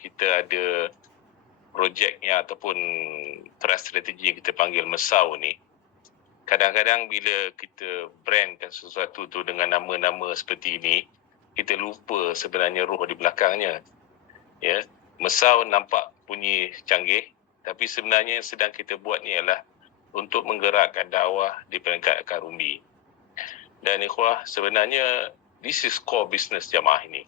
kita ada projeknya ataupun strategi yang kita panggil Mesau ni. Kadang-kadang bila kita brandkan sesuatu tu dengan nama-nama seperti ini, kita lupa sebenarnya roh di belakangnya. Ya, Mesau nampak bunyi canggih, tapi sebenarnya yang sedang kita buat ni adalah untuk menggerakkan dakwah di peringkat akar umbi. Dan ikhwah, sebenarnya this is core business jamaah ini,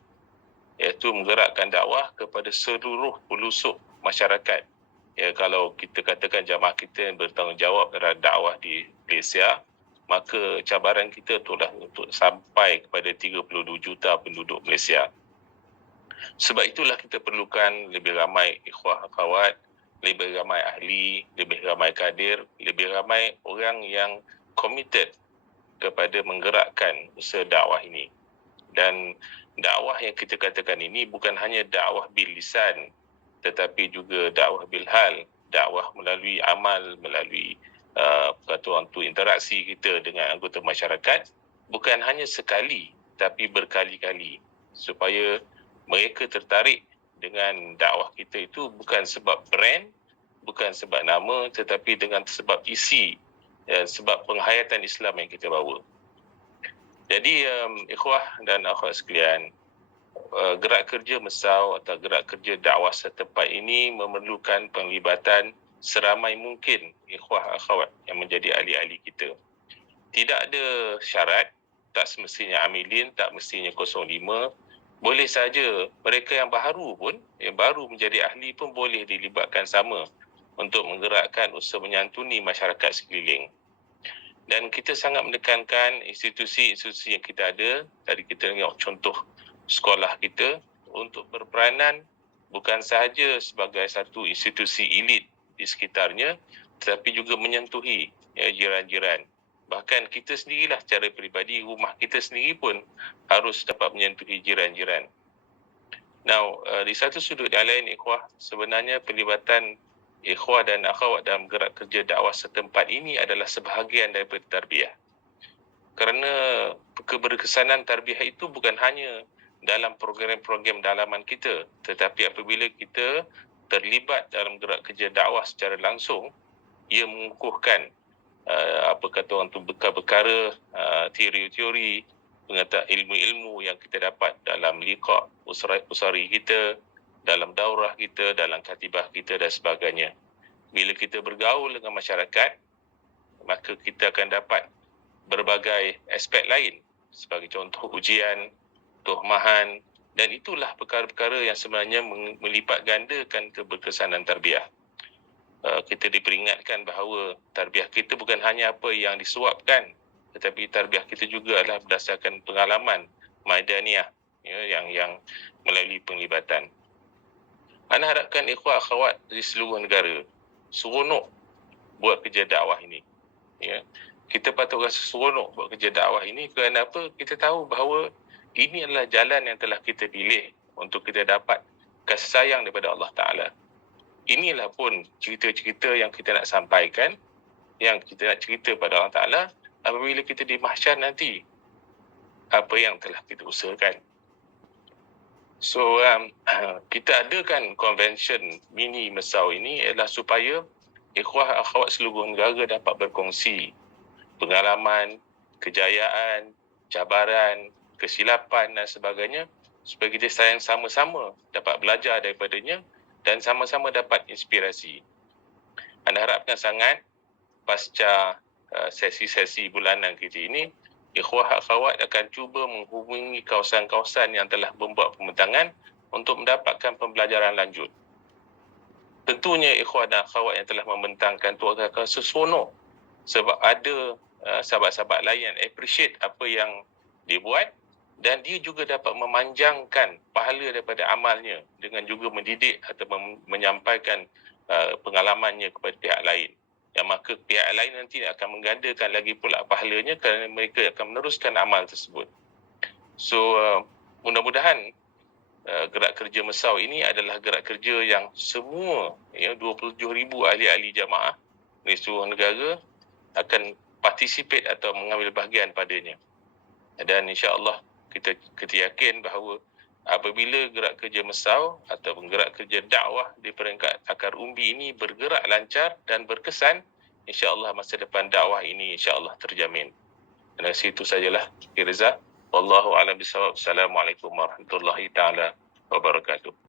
iaitu menggerakkan dakwah kepada seluruh pelosok masyarakat. Ya, kalau kita katakan jamaah kita yang bertanggungjawab terhadap dakwah di Malaysia, maka cabaran kita itulah untuk sampai kepada 32 juta penduduk Malaysia. Sebab itulah kita perlukan lebih ramai ikhwah akhwat, lebih ramai ahli, lebih ramai kadir, lebih ramai orang yang committed kepada menggerakkan usaha dakwah ini. Dan dakwah yang kita katakan ini bukan hanya dakwah bil lisan, tetapi juga dakwah bil hal, dakwah melalui amal, melalui interaksi kita dengan anggota masyarakat, bukan hanya sekali tapi berkali-kali, supaya mereka tertarik dengan dakwah kita itu bukan sebab brand, bukan sebab nama, tetapi dengan sebab isi, sebab penghayatan Islam yang kita bawa. Jadi ikhwah dan akhwat sekalian, gerak kerja Mesau atau gerak kerja dakwah setempat ini memerlukan penglibatan seramai mungkin ikhwah akhwat yang menjadi ahli-ahli kita. Tidak ada syarat, tak semestinya amilin, tak mestinya 05. Boleh saja mereka yang baru pun, yang baru menjadi ahli pun boleh dilibatkan sama untuk menggerakkan usaha menyantuni masyarakat sekeliling. Dan kita sangat menekankan institusi-institusi yang kita ada, tadi kita tengok contoh sekolah kita, untuk berperanan bukan sahaja sebagai satu institusi elit di sekitarnya, tetapi juga menyentuhi jiran-jiran. Bahkan kita sendirilah secara peribadi, rumah kita sendiri pun harus dapat menyentuhi jiran-jiran. Now, di satu sudut yang lain, ikhwah, sebenarnya pelibatan ikhwah dan akhwat dalam gerak kerja dakwah setempat ini adalah sebahagian daripada tarbiyah. Kerana keberkesanan tarbiyah itu bukan hanya dalam program-program dalaman kita, tetapi apabila kita terlibat dalam gerak kerja dakwah secara langsung, ia mengukuhkan bekal-bekara, teori-teori, pengetahuan ilmu-ilmu yang kita dapat dalam liqa' usari kita, dalam daurah kita, dalam katibah kita dan sebagainya. Bila kita bergaul dengan masyarakat, maka kita akan dapat berbagai aspek lain, sebagai contoh ujian, tuhmahan, dan itulah perkara-perkara yang sebenarnya melipat gandakan keberkesanan tarbiyah. Kita diperingatkan bahawa tarbiyah kita bukan hanya apa yang disuapkan, tetapi tarbiyah kita juga adalah berdasarkan pengalaman maidaniyah, yang melalui penglibatan. Ana harapkan ikhwah akhwat di seluruh negara seronok buat kerja dakwah ini. Ya. Kita patut rasa seronok buat kerja dakwah ini kerana apa? Kita tahu bahawa ini adalah jalan yang telah kita pilih untuk kita dapat kasih sayang daripada Allah Ta'ala. Inilah pun cerita-cerita yang kita nak sampaikan, yang kita nak cerita pada Allah Ta'ala apabila kita di mahsyar nanti, apa yang telah kita usahakan. So, kita adakan convention mini Mesau ini adalah supaya ikhwah akhwat seluruh negara dapat berkongsi pengalaman, kejayaan, cabaran, kesilapan dan sebagainya, supaya kita sayang sama-sama dapat belajar daripadanya dan sama-sama dapat inspirasi. Anda harapkan sangat pasca sesi-sesi bulanan kita ini, ikhwah akhwat akan cuba menghubungi kawasan-kawasan yang telah membuat pembentangan untuk mendapatkan pembelajaran lanjut. Tentunya ikhwah dan akhwat yang telah membentangkan tu akan seronok sebab ada sahabat-sahabat lain yang appreciate apa yang dia buat, dan dia juga dapat memanjangkan pahala daripada amalnya dengan juga mendidik atau menyampaikan pengalamannya kepada pihak lain. Yang maka pihak lain nanti akan menggandakan lagi pula pahalanya kerana mereka akan meneruskan amal tersebut. So, mudah-mudahan gerak kerja Mesau ini adalah gerak kerja yang semua 27,000 ahli-ahli jamaah di seluruh negara akan participate atau mengambil bahagian padanya. Dan insya-Allah kita yakin bahawa apabila gerak kerja Mesau ataupun gerak kerja dakwah di peringkat akar umbi ini bergerak lancar dan berkesan, insya-Allah masa depan dakwah ini insya-Allah terjamin. Dan situ sajalah Reza. Wallahu a'lam bishawab. Assalamualaikum warahmatullahi taala wabarakatuh.